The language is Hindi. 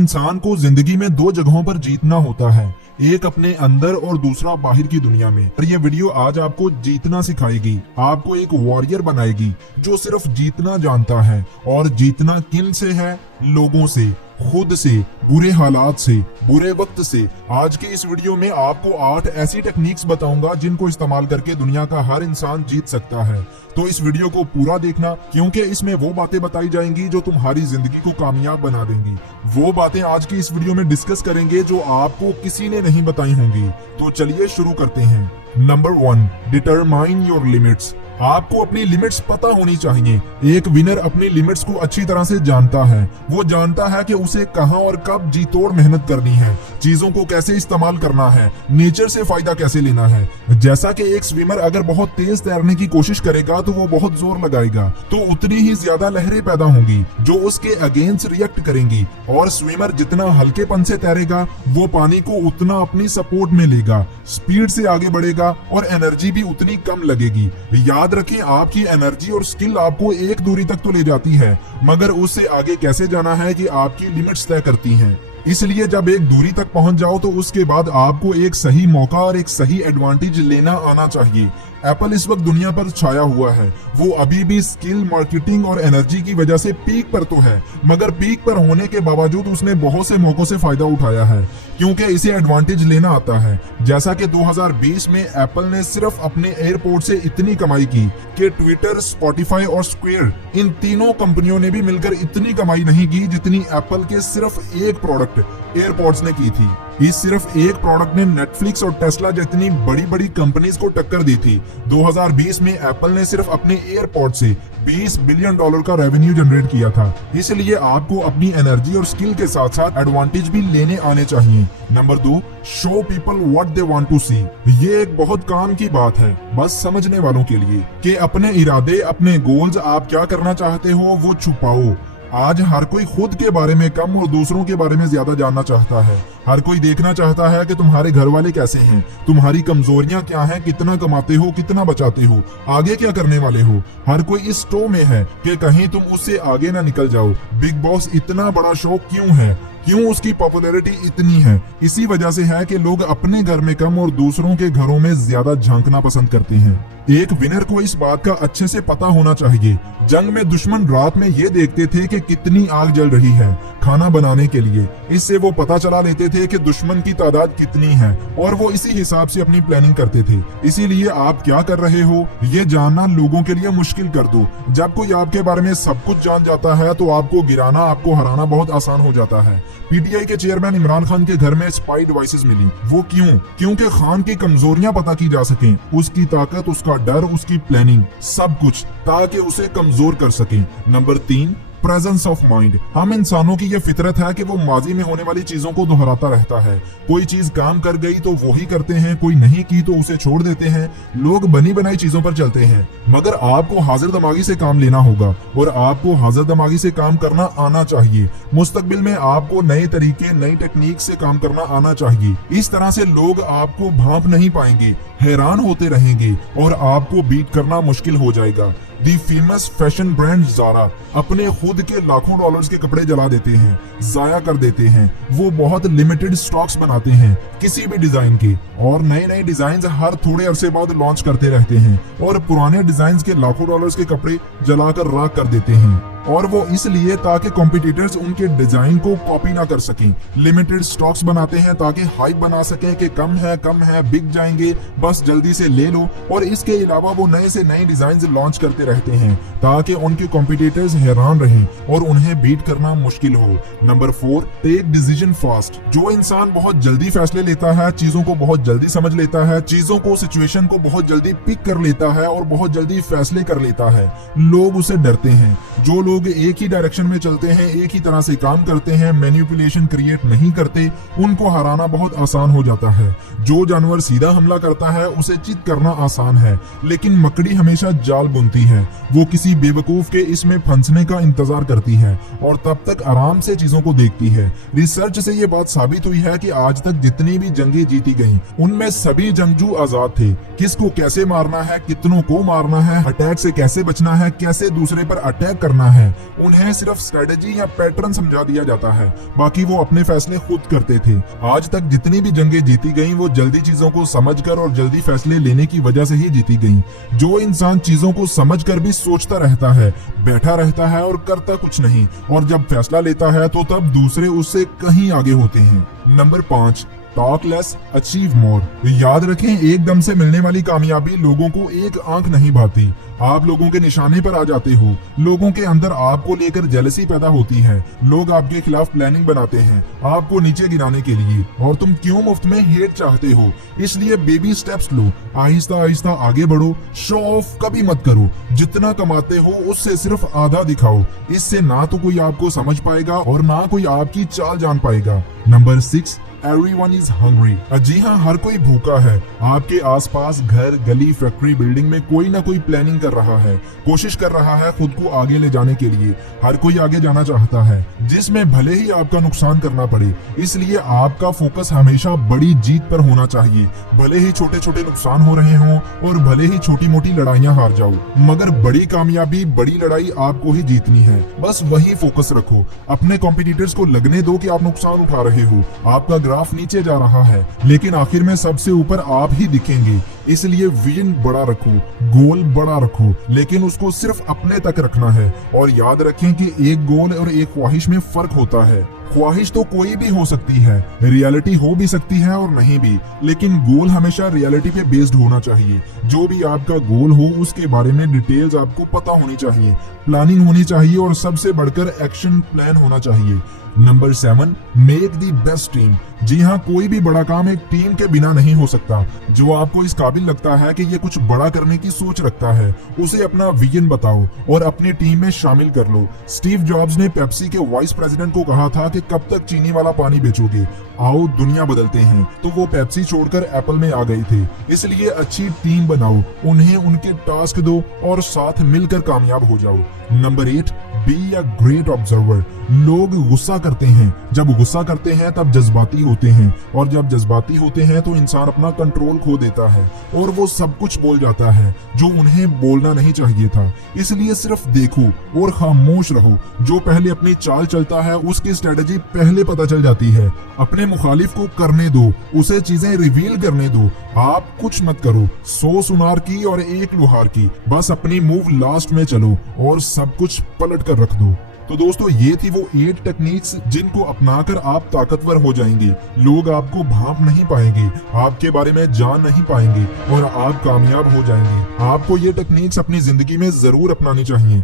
इंसान को जिंदगी में दो जगहों पर जीतना होता है, एक अपने अंदर और दूसरा बाहर की दुनिया में। और ये वीडियो आज आपको जीतना सिखाएगी, आपको एक वॉरियर बनाएगी जो सिर्फ जीतना जानता है। और जीतना किन से है? लोगों से, खुद से, बुरे हालात से, बुरे वक्त से। आज के इस वीडियो में आपको 8 ऐसी टेक्निक्स बताऊंगा जिनको इस्तेमाल करके दुनिया का हर इंसान जीत सकता है। तो इस वीडियो को पूरा देखना, क्योंकि इसमें वो बातें बताई जाएंगी जो तुम्हारी जिंदगी को कामयाब बना देंगी। वो बातें आज की इस वीडियो में डिस्कस करेंगे जो आपको किसी ने नहीं बताई होंगी। तो चलिए शुरू करते हैं। Number 1, determine your limits. आपको अपनी लिमिट्स पता होनी चाहिए। एक विनर अपनी लिमिट्स को अच्छी तरह से जानता है। वो जानता है कि उसे कहां और कब जी तोड़ मेहनत करनी है, चीजों को कैसे इस्तेमाल करना है, नेचर से फायदा कैसे लेना है। जैसा कि एक स्विमर अगर बहुत तेज तैरने की कोशिश करेगा तो वो बहुत जोर लगाएगा, तो उतनी ही ज्यादा लहरें पैदा होंगी जो उसके अगेंस्ट रिएक्ट करेंगी। और स्विमर जितना हल्केपन से तैरेगा वो पानी को उतना अपनी सपोर्ट में लेगा, स्पीड से आगे बढ़ेगा और एनर्जी भी उतनी कम लगेगी। याद रखें, आपकी एनर्जी और स्किल आपको एक दूरी तक तो ले जाती है, मगर उससे आगे कैसे जाना है कि आपकी लिमिट्स तय करती हैं। इसलिए जब एक दूरी तक पहुंच जाओ तो उसके बाद आपको एक सही मौका और एक सही एडवांटेज लेना आना चाहिए। एप्पल इस वक्त दुनिया पर छाया हुआ है। वो अभी भी स्किल, मार्केटिंग और एनर्जी की वजह से पीक पर तो है, मगर पीक पर होने के बावजूद उसने बहुत से मौकों से फायदा उठाया है, क्योंकि इसे एडवांटेज लेना आता है। जैसा कि 2020 में एप्पल ने सिर्फ अपने एयरपोर्ट से इतनी कमाई की कि ट्विटर, स्पॉटिफाई और स्क्वायर, इन तीनों कंपनियों ने भी मिलकर इतनी कमाई नहीं की जितनी एप्पल के सिर्फ एक प्रोडक्ट एयरपोर्ट्स ने की थी। इस सिर्फ एक प्रोडक्ट ने नेटफ्लिक्स और टेस्ला जितनी बड़ी बड़ी कंपनीज को टक्कर दी थी। 2020 में एप्पल ने सिर्फ अपने एयरपोर्ट से $20 बिलियन का रेवेन्यू जनरेट किया था। इसलिए आपको अपनी एनर्जी और स्किल के साथ साथ एडवांटेज भी लेने आने चाहिए। Number 2, show people what they want to see. ये एक बहुत काम की बात है, बस समझने वालों के लिए, कि अपने इरादे, अपने गोल्स, आप क्या करना चाहते हो वो छुपाओ। आज हर कोई खुद के बारे में कम और दूसरों के बारे में ज्यादा जानना चाहता है। हर कोई देखना चाहता है कि तुम्हारे घर वाले कैसे हैं, तुम्हारी कमजोरियां क्या हैं, कितना कमाते हो, कितना बचाते हो, आगे क्या करने वाले हो। हर कोई इस टो में है कि कहीं तुम उससे आगे ना निकल जाओ। बिग बॉस इतना बड़ा शो क्यों है? क्यों उसकी पॉपुलैरिटी इतनी है? इसी वजह से है कि लोग अपने घर में कम और दूसरों के घरों में ज्यादा झांकना पसंद करते हैं। एक विनर को इस बात का अच्छे से पता होना चाहिए। जंग में दुश्मन रात में ये देखते थे कि कितनी आग जल रही है खाना बनाने के लिए। इससे वो पता चला लेते थे कि दुश्मन की तादाद कितनी है और वो इसी हिसाब से अपनी प्लानिंग करते थे। इसीलिए आप क्या कर रहे हो ये जानना लोगों के लिए मुश्किल कर दो। जब कोई आपके बारे में सब कुछ जान जाता है तो आपको गिराना, आपको हराना बहुत आसान हो जाता है। पीटीआई के चेयरमैन इमरान खान के घर में स्पाई डिवाइसेस मिली। वो क्यों? क्योंकि खान की कमजोरियां पता की जा सकें, उसकी ताकत, उसका डर, उसकी प्लानिंग, सब कुछ, ताकि उसे कमजोर कर सकें। Number 3, presence of mind. हम इंसानों की यह फितरत है कि वो माजी में होने वाली चीजों को दोहराता रहता है। कोई चीज काम कर गई तो वो ही करते हैं, कोई नहीं की तो उसे छोड़ देते हैं। लोग बनी बनाई चीजों पर चलते हैं, मगर आपको हाजिर दिमागी से काम लेना होगा और आपको हाजिर दिमागी से काम करना आना चाहिए। मुस्तकबिल में आपको नए तरीके, नई टेक्निक से काम करना आना चाहिए। इस तरह से लोग आपको भांप नहीं पाएंगे, हैरान होते रहेंगे और आपको बीट करना मुश्किल हो जाएगा। दी फेमस फैशन ब्रांड ज़ारा अपने खुद के लाखों डॉलर्स के कपड़े जला देते हैं, जाया कर देते हैं। वो बहुत लिमिटेड स्टॉक्स बनाते हैं किसी भी डिजाइन के, और नए नए डिजाइन हर थोड़े अरसे बाद लॉन्च करते रहते हैं, और पुराने डिजाइन के लाखों डॉलर्स के कपड़े जलाकर राख कर देते हैं। और वो इसलिए ताकि कॉम्पिटिटर्स उनके डिजाइन को कॉपी ना कर सकें। लिमिटेड स्टॉक्स बनाते हैं ताकि हाइप बना सकें कि कम है, बिक जाएंगे, बस जल्दी से ले लो। और इसके अलावा वो नए से नए डिजाइन लॉन्च करते रहते हैं ताकि उनके कॉम्पिटिटर्स हैरान रहें और उन्हें बीट करना मुश्किल हो। Number 4, take decision fast. जो इंसान बहुत जल्दी फैसले लेता है, चीजों को बहुत जल्दी समझ लेता है, चीजों को, सिचुएशन को बहुत जल्दी पिक कर लेता है और बहुत जल्दी फैसले कर लेता है, लोग उसे डरते हैं। जो लोग एक ही डायरेक्शन में चलते हैं, एक ही तरह से काम करते हैं, मैनिपुलेशन क्रिएट नहीं करते, उनको हराना बहुत आसान हो जाता है। जो जानवर सीधा हमला करता है उसे चित करना आसान है, लेकिन मकड़ी हमेशा जाल बुनती है। वो किसी बेवकूफ के इसमें फंसने का इंतजार करती है और तब तक आराम से चीजों को देखती है। रिसर्च से ये बात साबित हुई है कि आज तक जितनी भी जंगें जीती गईं, उनमें सभी जंगजू आजाद थे। किसको कैसे मारना है, कितनों को मारना है, अटैक से कैसे बचना है, कैसे दूसरे पर अटैक करना है, हैं। उन्हें सिर्फ स्ट्रेटेजी या पैटर्न समझा दिया जाता है, बाकी वो अपने फैसले खुद करते थे। आज तक जितनी भी जंगें जीती गईं वो जल्दी चीजों को समझकर और जल्दी फैसले लेने की वजह से ही जीती गईं। जो इंसान चीजों को समझकर भी सोचता रहता है, बैठा रहता है और करता कुछ नहीं, और जब फैसला लेता है तो तब दूसरे उससे कहीं आगे होते हैं। Number 5, talk less achieve more. याद रखें, एकदम से मिलने वाली कामयाबी लोगों को एक आंख नहीं भाती। आप लोगों के निशाने पर आ जाते हो, लोगों के अंदर आपको लेकर जेलसी पैदा होती है, लोग आपके खिलाफ प्लानिंग बनाते हैं आपको नीचे गिराने के लिए, और तुम क्यों मुफ्त में हेट चाहते हो। इसलिए बेबी स्टेप्स लो, आहिस्ता आहिस्ता आगे बढ़ो, शो ऑफ कभी मत करो। जितना कमाते हो उससे सिर्फ आधा दिखाओ, इससे ना तो कोई आपको समझ पाएगा और ना कोई आपकी चाल जान पाएगा। Number 6, Everyone is hungry। जी हाँ, हर कोई भूखा है। आपके आसपास घर, गली, फैक्ट्री, बिल्डिंग में कोई ना कोई प्लानिंग कर रहा है, कोशिश कर रहा है खुद को आगे ले जाने के लिए। हर कोई आगे जाना चाहता है, जिसमें भले ही आपका नुकसान करना पड़े। इसलिए आपका फोकस हमेशा बड़ी जीत पर होना चाहिए, भले ही छोटे छोटे नुकसान हो रहे हों और भले ही छोटी मोटी लड़ाइयां हार जाओ, मगर बड़ी कामयाबी, बड़ी लड़ाई आपको ही जीतनी है। बस वही फोकस रखो। अपने कॉम्पिटिटर्स को लगने दो कि आप नुकसान उठा रहे हो, आपका ग्राफ नीचे जा रहा है, लेकिन आखिर में सबसे ऊपर आप ही दिखेंगे। इसलिए विजन बड़ा रखो, गोल बड़ा रखो, लेकिन उसको सिर्फ अपने तक रखना है। और याद रखें कि एक गोल और एक ख्वाहिश में फर्क होता है। ख्वाहिश तो कोई भी हो सकती है, रियलिटी हो भी सकती है और नहीं भी, लेकिन गोल हमेशा रियलिटी पे बेस्ड होना चाहिए। जो भी आपका गोल हो उसके बारे में डिटेल्स आपको पता होनी चाहिए, प्लानिंग होनी चाहिए और सबसे बढ़कर एक्शन प्लान होना चाहिए। Number 7, make the best team. जी हाँ, कोई भी बड़ा काम एक टीम के बिना नहीं हो सकता। जो आपको इस काबिल लगता है कि ये कुछ बड़ा करने की सोच रखता है, उसे अपना विजन बताओ और अपनी टीम में शामिल कर लो। स्टीव जॉब्स ने पेप्सी के वाइस प्रेसिडेंट को कहा था कि कब तक चीनी वाला पानी बेचोगे, आओ दुनिया बदलते हैं। तो वो पेप्सी छोड़कर एप्पल में आ गए थे। इसलिए अच्छी टीम बनाओ, उन्हें उनके टास्क दो और साथ मिलकर कामयाब हो जाओ। Number 8, be a great observer. लोग गुस्सा करते हैं, जब गुस्सा करते हैं तब जज्बाती होते हैं, और जब जज्बाती होते हैं तो इंसान अपना कंट्रोल खो देता है और वो सब कुछ बोल जाता है जो उन्हें बोलना नहीं चाहिए था। इसलिए सिर्फ देखो और खामोश रहो। जो पहले अपनी चाल चलता है उसकी स्ट्रेटेजी पहले पता चल जाती है। अपने मुखालिफ को करने दो, उसे चीजें रिवील करने दो। आप कुछ मत करो, 100 सुनार की और 1 लुहार की। बस अपनी मूव लास्ट में चलो और सब कुछ पलट कर रख दो। तो दोस्तों, ये थी वो 8 टेक्निक्स जिनको अपनाकर आप ताकतवर हो जाएंगे। लोग आपको भांप नहीं पाएंगे, आपके बारे में जान नहीं पाएंगे और आप कामयाब हो जाएंगे। आपको ये टेक्निक्स अपनी जिंदगी में जरूर अपनानी चाहिए।